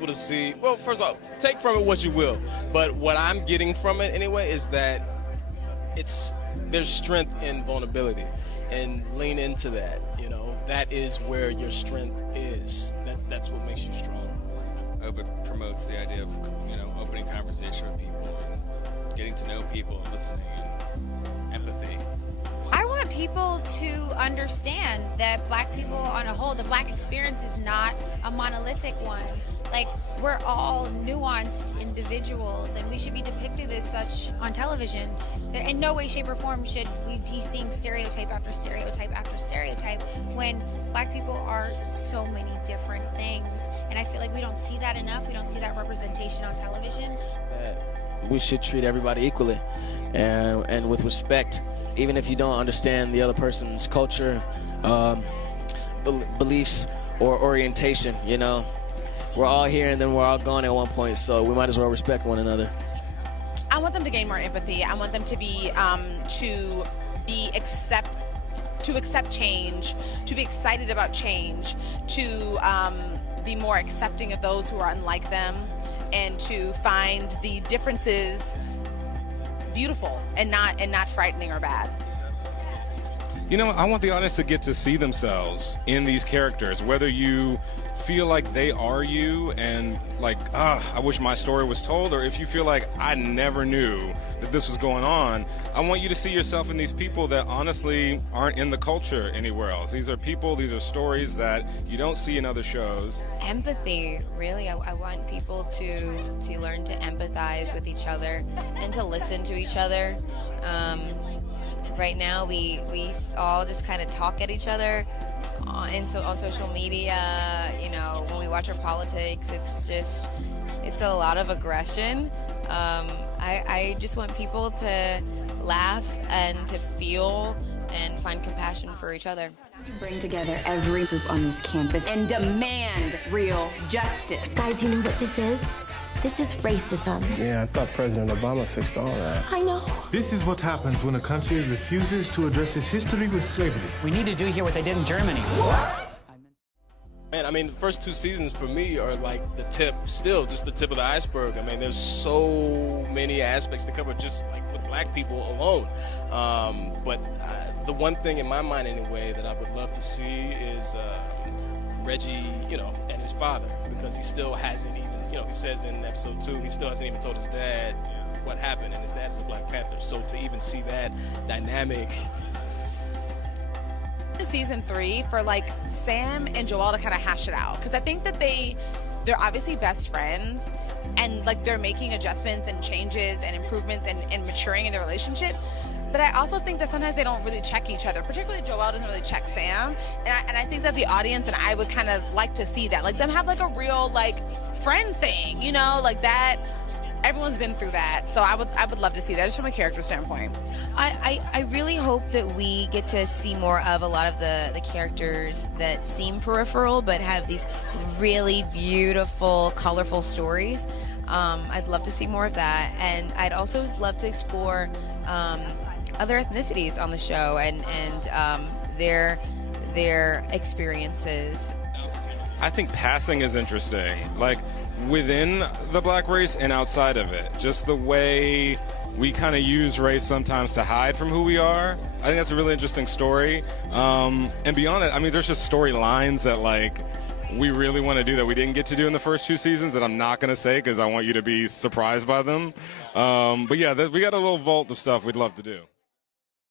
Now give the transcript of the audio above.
people to see, well, first of all, take from it what you will, but what I'm getting from it anyway is that there's strength in vulnerability, and lean into that. That is where your strength is. That's what makes you strong. I hope it promotes the idea of opening conversation with people and getting to know people and listening and empathy. I want people to understand that Black people on a whole, the Black experience is not a monolithic one. Like, we're all nuanced individuals, and we should be depicted as such on television. In no way, shape, or form should we be seeing stereotype after stereotype after stereotype when Black people are so many different things. And I feel like we don't see that enough. We don't see that representation on television. We should treat everybody equally and with respect, even if you don't understand the other person's culture, beliefs, or orientation, We're all here and then we're all gone at one point, so we might as well respect one another. I want them to gain more empathy. I want them to accept change, to be excited about change, to be more accepting of those who are unlike them, and to find the differences beautiful and not frightening or bad. I want the audience to get to see themselves in these characters, whether you feel like they are you and I wish my story was told, or if you feel like I never knew that this was going on. I want you to see yourself in these people that honestly aren't in the culture anywhere else. These are people, these are stories that you don't see in other shows. Empathy, really. I want people to learn to empathize with each other and to listen to each other. Right now, we all just kind of talk at each other on social media. When we watch our politics, it's a lot of aggression. I just want people to laugh and to feel and find compassion for each other. To bring together every group on this campus and demand real justice. Guys, you know what this is? This is racism. Yeah, I thought President Obama fixed all that. I know. This is what happens when a country refuses to address its history with slavery. We need to do here what they did in Germany. Man, the first 2 seasons for me are like just the tip of the iceberg. There's so many aspects to cover just like with Black people alone. But the one thing in my mind anyway that I would love to see is Reggie, and his father, because he still hasn't even, he says in episode 2, he still hasn't even told his dad what happened, and his dad's a Black Panther. So to even see that dynamic. Season 3 for Sam and Joel to kind of hash it out, because I think that they're obviously best friends, and they're making adjustments and changes and improvements and maturing in their relationship. But I also think that sometimes they don't really check each other, particularly Joel doesn't really check Sam, and I think that the audience and I would kind of like to see that, them have a real friend thing, that. Everyone's been through that, so I would love to see that just from a character standpoint. I really hope that we get to see more of a lot of the characters that seem peripheral but have these really beautiful, colorful stories. I'd love to see more of that, and I'd also love to explore other ethnicities on the show and their experiences. I think passing is interesting. Within the Black race and outside of it, just the way we kind of use race sometimes to hide from who we are. I think that's a really interesting story. And beyond that, there's just storylines that we really want to do that we didn't get to do in the first 2 seasons that I'm not going to say because I want you to be surprised by them. But yeah, we got a little vault of stuff we'd love to do.